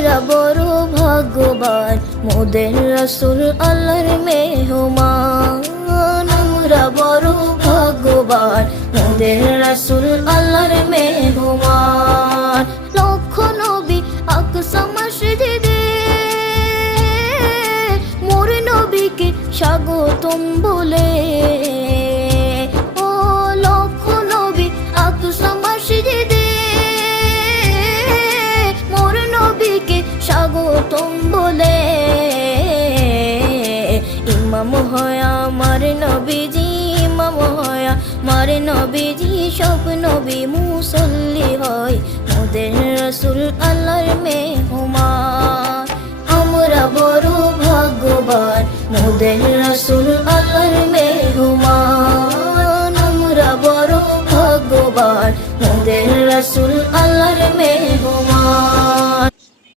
আমরা বড় ভাগ্যবান, মোদের রাসূল আল্লাহর মেহমান। আমরা বড় ভাগ্যবান, মোদের রাসূল আল্লাহর মেহমান। লক্ষ নবী আকসা মসজিদে মোর নবীকে স্বাগতম বলে। ও লক্ষ নবী আকসা মসজিদে মোর নবীকে স্বাগতম বলে। ইমাম হয় আমার নবীজি, ইমাম হয় আমার নবীজি, সব নবী মুসল্লি হয় মোদের রাসূল আল্লাহর মেহমান। আমরা বড় ভাগ্যবান, মোদের রাসূল আল্লাহর মেহমান। আমরা বড় ভাগ্যবান, মোদের রাসূল আল্লাহর মেহমান।